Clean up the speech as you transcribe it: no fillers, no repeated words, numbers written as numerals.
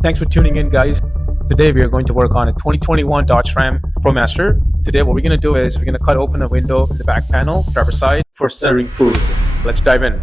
Thanks for tuning in, guys. Today we are going to work on a 2021 Dodge Ram ProMaster. Today what we're going to do is we're going to cut open a window in the back panel, driver's side, for serving food. Let's dive in.